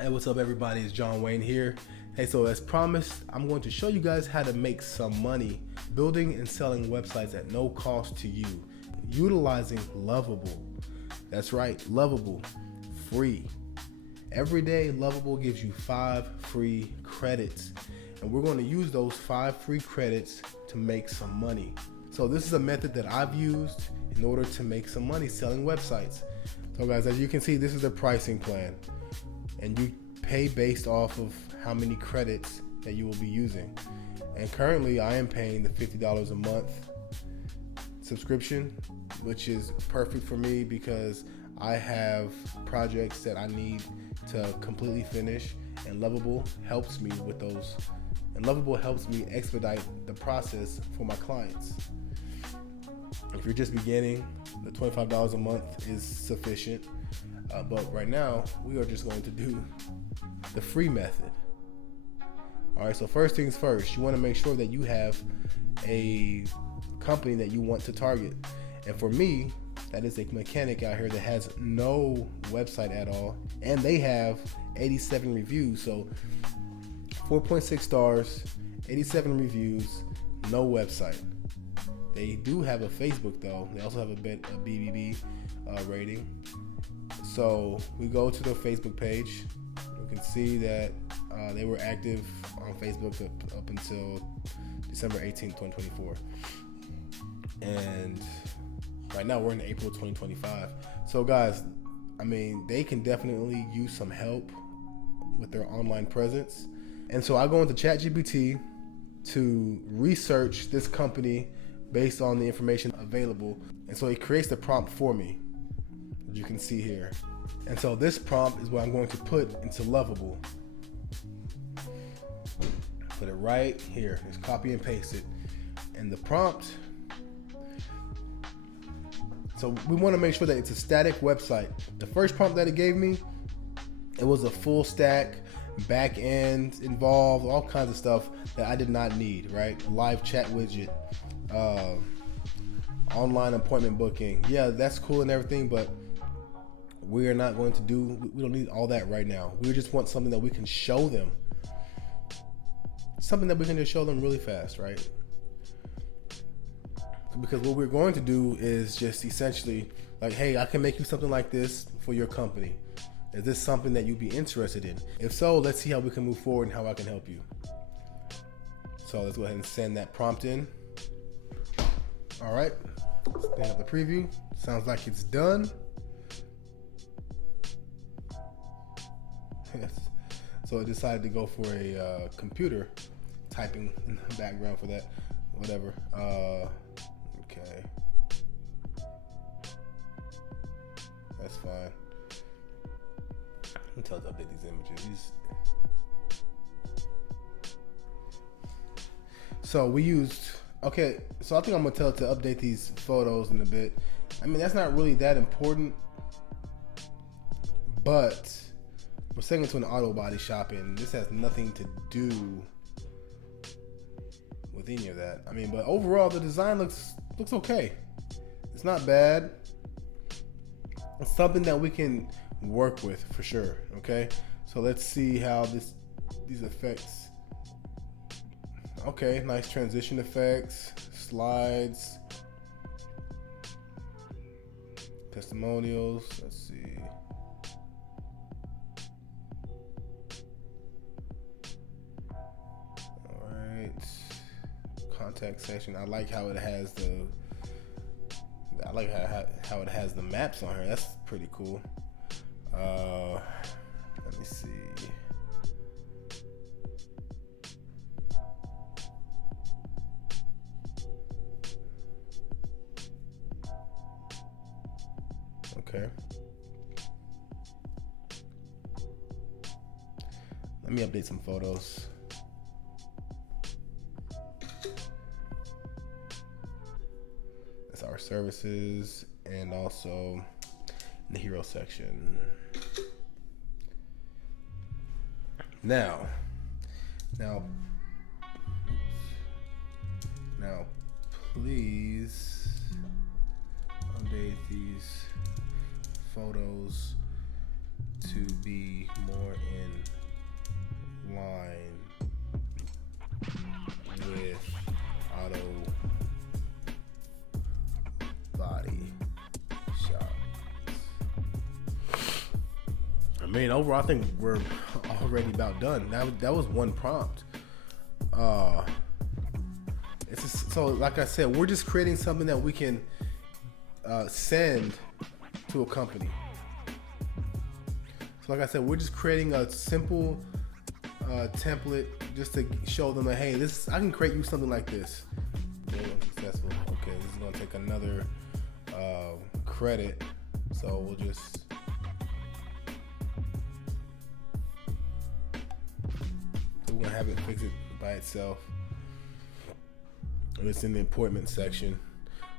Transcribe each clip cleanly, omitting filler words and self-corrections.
Hey, what's up everybody? It's John Wayne here. Hey, so as promised, I'm going to show you guys how to make some money building and selling websites at no cost to you, utilizing Lovable. That's right, Lovable, free. Every day, Lovable gives you 5 free credits, and we're going to use those 5 free credits to make some money. So this is a method that I've used in order to make some money selling websites. So guys, as you can see, this is the pricing plan. And you pay based off of how many credits that you will be using. And currently I am paying the $50 a month subscription, which is perfect for me because I have projects that I need to completely finish, and Lovable helps me with those. And Lovable helps me expedite the process for my clients. If you're just beginning, the $25 a month is sufficient. But right now, we are just going to do the free method. All right, so first things first, you want to make sure that you have a company that you want to target. And for me, that is a mechanic out here that has no website at all, and they have 87 reviews. So 4.6 stars, 87 reviews, no website. They do have a Facebook though. They also have a BBB rating. So we go to their Facebook page. You can see that they were active on Facebook up until December 18, 2024. And right now we're in April 2025. So guys, I mean, they can definitely use some help with their online presence. And so I go into ChatGPT to research this company based on the information available. And so it creates the prompt for me, as you can see here. And so this prompt is what I'm going to put into Lovable. Put it right here, just copy and paste it. And the prompt, so we want to make sure that it's a static website. The first prompt that it gave me, it was a full stack, back end involved, all kinds of stuff that I did not need, right? A live chat widget, online appointment booking. Yeah, that's cool and everything, but we don't need all that right now. We just want something that we can show them. Something that we can just show them really fast, right? Because what we're going to do is just essentially like, hey, I can make you something like this for your company. Is this something that you'd be interested in? If so, let's see how we can move forward and how I can help you. So let's go ahead and send that prompt in. All right, stand up the preview. Sounds like it's done. So I decided to go for a computer typing in the background for that, whatever. Okay, that's fine. I'm telling to update these images. So we used, okay, so I think I'm gonna tell it to update these photos in a bit. I mean, that's not really that important, but we're sending it to an auto body shop, and this has nothing to do with any of that. I mean, but overall, the design looks okay. It's not bad. It's something that we can work with for sure. Okay, so let's see how these effects. Okay, nice transition effects, slides, testimonials. Let's see. Contact section. I like how it has how it has the maps on here. That's pretty cool. Let me see. Okay. Let me update some photos. Our services, and also the hero section. Now please update these photos to be more in mean, overall, I think we're already about done. That was one prompt. So like I said, we're just creating something that we can send to a company. So like I said, we're just creating a simple template just to show them that, hey, I can create you something like this. Successful. Okay, this is gonna take another credit, so we'll just we're gonna have it fix it by itself. It's in the appointment section,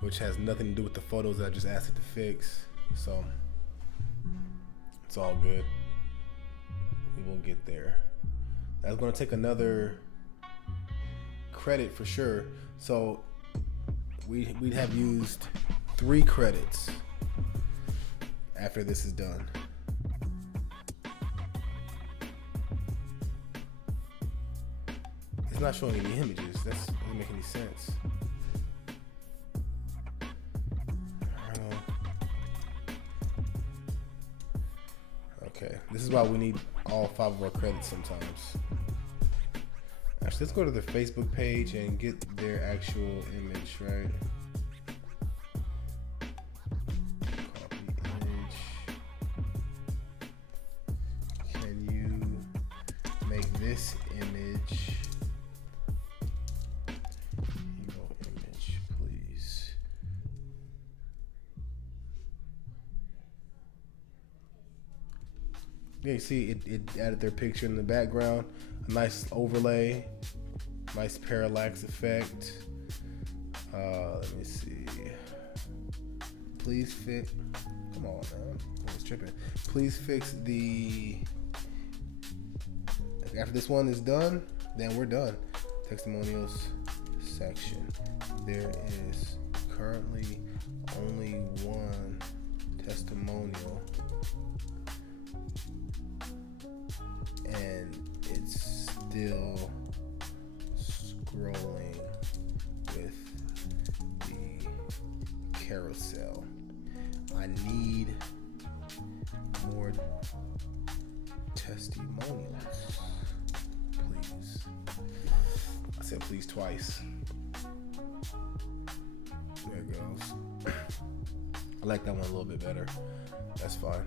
which has nothing to do with the photos that I just asked it to fix. So it's all good. We will get there. That's going to take another credit for sure. So we'd have used 3 credits after this is done. It's not showing any images. That doesn't make any sense. Okay, this is why we need all 5 of our credits sometimes. Actually, let's go to their Facebook page and get their actual image, right? Copy image. Can you make this image? Image, please. Yeah, you see it added their picture in the background, a nice overlay, nice parallax effect. Let me see. Please fix, come on man, I was tripping. Please fix the, after this one is done, then we're done. Testimonials section. There is currently only one testimonial, and it's still scrolling with the carousel. I need more testimonials, please. I said please twice. There it goes. I like that one a little bit better. That's fine.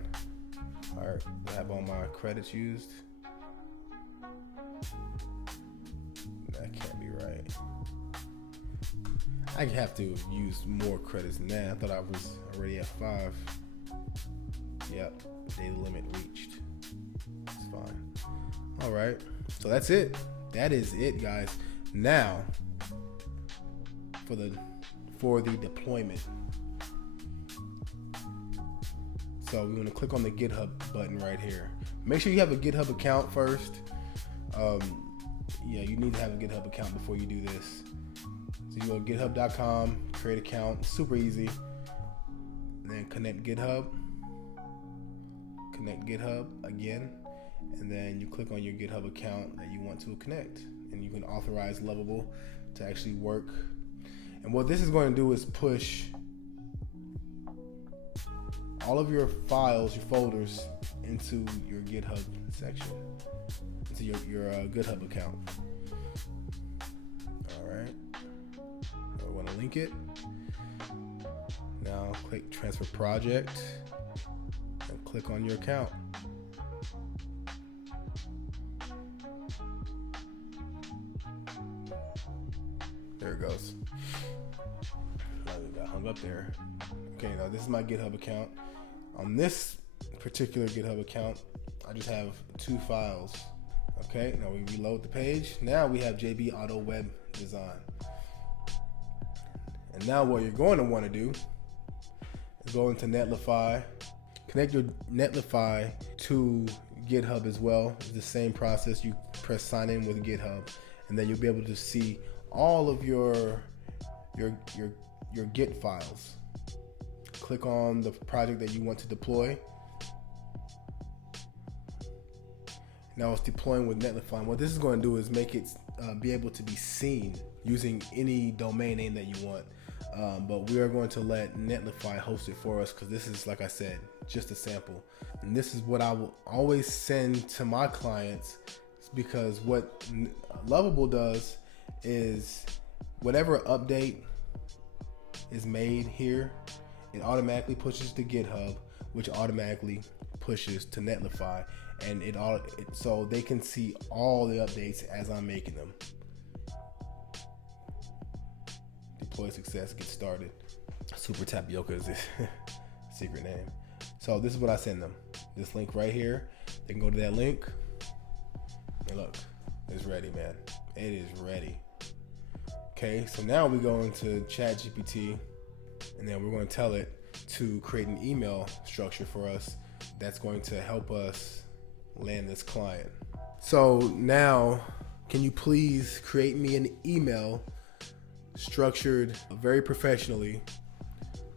All right, I have all my credits used. That can't be right. I have to use more credits than that. I thought I was already at 5. Yep, data limit reached. It's fine. All right, so that's it. That is it, guys. Now, for the deployment. So we're going to click on the GitHub button right here. Make sure you have a GitHub account first. Yeah, you need to have a GitHub account before you do this. So you go to github.com, create account, super easy. And then connect GitHub again, and then you click on your GitHub account that you want to connect, and you can authorize Lovable to actually work. And what this is going to do is push all of your files, your folders, into your GitHub section, into your GitHub account. All right. I want to link it. Now click Transfer Project and click on your account. There it goes. I got hung up there. Okay, now this is my GitHub account. On this particular GitHub account, I just have 2 files. Okay, now we reload the page. Now we have JB Auto Web Design. And now what you're going to want to do is go into Netlify, connect your Netlify to GitHub as well. It's the same process. You press sign in with GitHub, and then you'll be able to see all of your Git files. Click on the project that you want to deploy. Now it's deploying with Netlify. What this is going to do is make it be able to be seen using any domain name that you want. But we are going to let Netlify host it for us, because this is, like I said, just a sample. And this is what I will always send to my clients, because what Lovable does is whatever update is made here, it automatically pushes to GitHub, which automatically pushes to Netlify, and so they can see all the updates as I'm making them. Deploy success, get started. Super Tapioca is this secret name. So this is what I send them. This link right here. They can go to that link. And look, it's ready, man. It is ready. Okay, so now we go into ChatGPT, and then we're going to tell it to create an email structure for us that's going to help us land this client. So now, can you please create me an email structured very professionally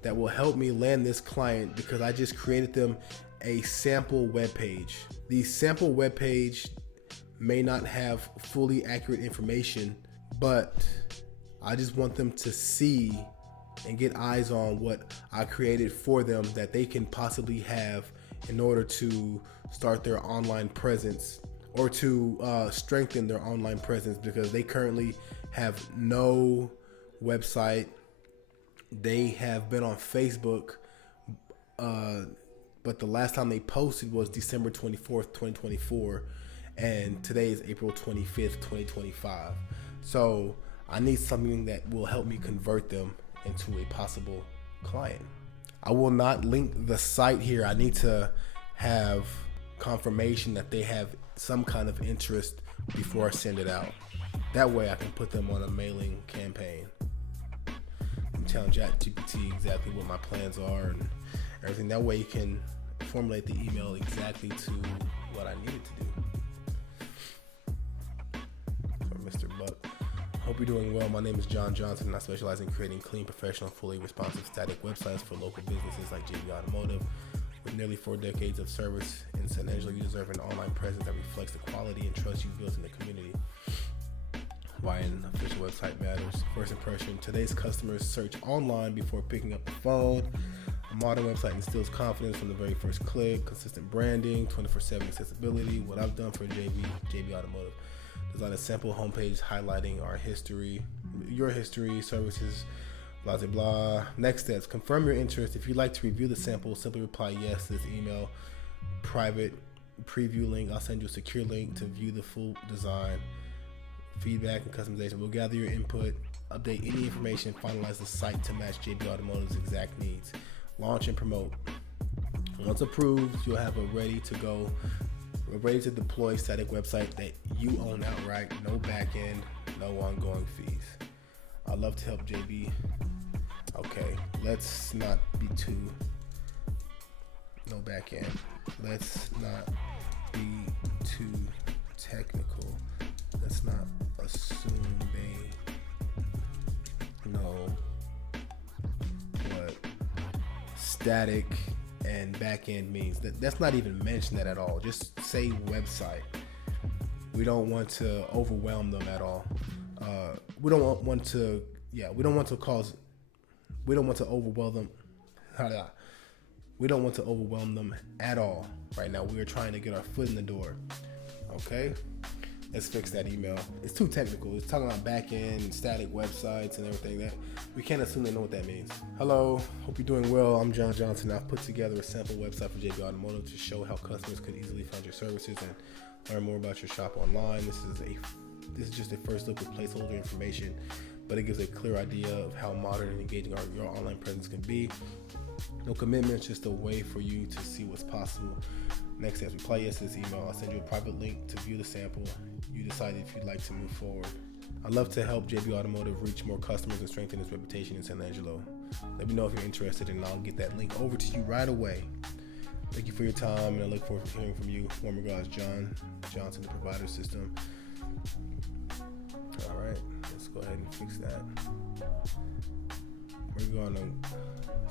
that will help me land this client, because I just created them a sample web page. The sample web page may not have fully accurate information, but I just want them to see and get eyes on what I created for them that they can possibly have in order to start their online presence, or to strengthen their online presence, because they currently have no website. They have been on Facebook, but the last time they posted was December 24th, 2024, and today is April 25th, 2025. So I need something that will help me convert them into a possible client. I will not link the site here. I need to have confirmation that they have some kind of interest before I send it out. That way I can put them on a mailing campaign. I'm telling ChatGPT exactly what my plans are and everything. That way you can formulate the email exactly to what I need it to do. For Mr. Buck. Hope you're doing well. My name is John Johnson, and I specialize in creating clean, professional, fully responsive static websites for local businesses like JB Automotive. With nearly 4 decades of service in San Angelo, you deserve an online presence that reflects the quality and trust you've built in the community. Why an official website matters. First impression, today's customers search online before picking up the phone. A modern website instills confidence from the very first click. Consistent branding, 24/7 accessibility. What I've done for JB Automotive. Design a simple homepage highlighting our history, your history, services, blah, blah, blah. Next steps, confirm your interest. If you'd like to review the sample, simply reply yes to this email. Private preview link. I'll send you a secure link to view the full design. Feedback and customization. We'll gather your input, update any information, finalize the site to match JB Automotive's exact needs. Launch and promote. Once approved, you'll have a ready to deploy static website that you own outright. No back end, no ongoing fees. I'd love to help JB. Okay, let's not be no back end. Let's not be too technical. Let's not assume they know what static and back end means. That's not even mentioned that at all. Just say website. We don't want to overwhelm them at all. We don't want to overwhelm them. We don't want to overwhelm them at all right now. We are trying to get our foot in the door. Okay? Let's fix that email. It's too technical. It's talking about back-end, static websites and everything. That we can't assume they know what that means. Hello, hope you're doing well. I'm John Johnson. I've put together a sample website for JB Automotive to show how customers could easily find your services and learn more about your shop online. This is just a first look with placeholder information, but it gives a clear idea of how modern and engaging your online presence can be. No commitment, just a way for you to see what's possible. Next steps, reply yes to this email. I'll send you a private link to view the sample. You decide if you'd like to move forward. I'd love to help JB Automotive reach more customers and strengthen its reputation in San Angelo. Let me know if you're interested, and I'll get that link over to you right away. Thank you for your time, and I look forward to hearing from you. Warm regards, John Johnson, the provider system. All right, let's go ahead and fix that. We're going to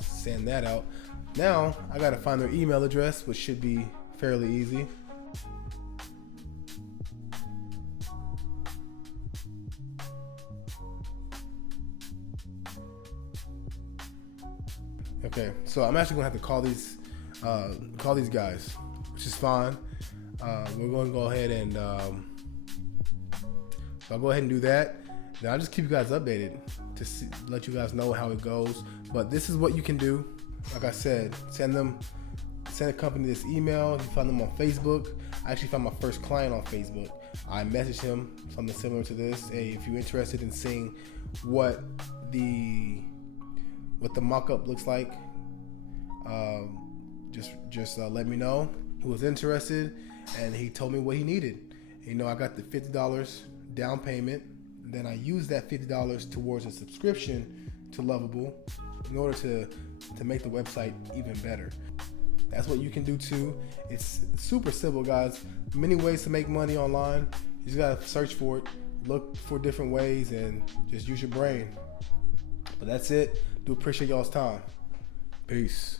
send that out. Now, I got to find their email address, which should be fairly easy. Okay, so I'm actually gonna have to call these call these guys, which is fine. We're going to go ahead and so I'll go ahead and do that. Then I'll just keep you guys updated to let you guys know how it goes. But this is what you can do. Like I said, send a company this email. You find them on Facebook. I actually found my first client on Facebook. I messaged him something similar to this. Hey, if you're interested in seeing what the mock-up looks like, just let me know. He was interested, and he told me what he needed. You know, I got the $50 down payment. Then I used that $50 towards a subscription to Lovable in order to make the website even better. That's what you can do too. It's super simple, guys. Many ways to make money online. You just gotta search for it, look for different ways, and just use your brain. But that's it. Do appreciate y'all's time. Peace.